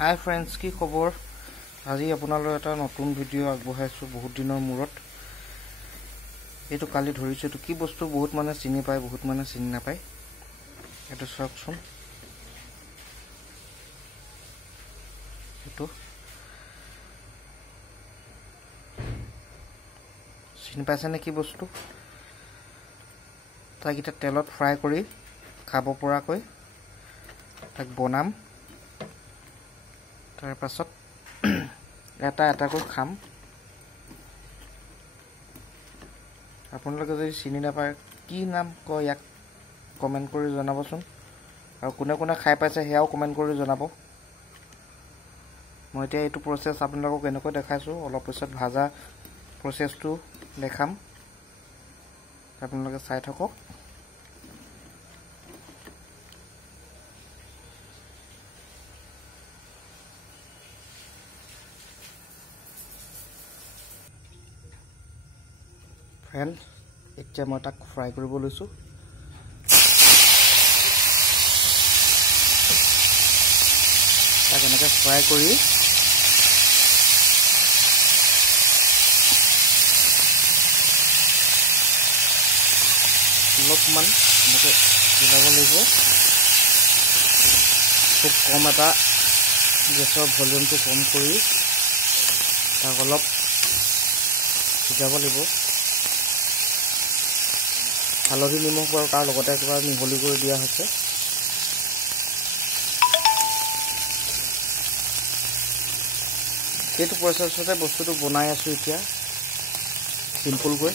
হাই friends, কি খবৰ? আজি আপোনালোক এটা নতুন ভিডিঅ' আগবঢ়াইছোঁ বহুত দিনৰ মূৰত। এইটো কালি ধৰিছোঁ। এইটো কি বস্তু বহুত মানে চিনি পায়, বহুত মানে চিনি নাপায়। এইটো চাওকচোন, এইটো চিনি পাইছেনে কি বস্তু? তাক এতিয়া তেলত ফ্ৰাই কৰি খাব পৰাকৈ তাক বনাম। তাৰ পাছত এটা এটাকৈ খাম। আপোনালোকে যদি চিনি নাপায় কি নাম কয় ইয়াক কমেণ্ট কৰি জনাবচোন, আৰু কোনে কোনে খাই পাইছে সেয়াও কমেণ্ট কৰি জনাব। মই এতিয়া এইটো প্ৰচেছ আপোনালোকক এনেকৈ দেখাইছোঁ, অলপ পিছত ভাজা প্ৰচেছটো দেখাম, আপোনালোকে চাই থাকক। ফ্ৰেণ্ড, এতিয়া মই তাক ফ্ৰাই কৰিব লৈছোঁ। তাক এনেকৈ ফ্ৰাই কৰি অলপমান এনেকৈ সিজাব লাগিব। খুব কম এটা গেছৰ ভলিউমটো কম কৰি তাক অলপ সিজাব লাগিব। হালধি নিমখ বাৰু তাৰ লগতে একেবাৰে মিহলি কৰি দিয়া হৈছে। সেইটো প্ৰচেছতে বস্তুটো বনাই আছোঁ এতিয়া চিম্পুলকৈ।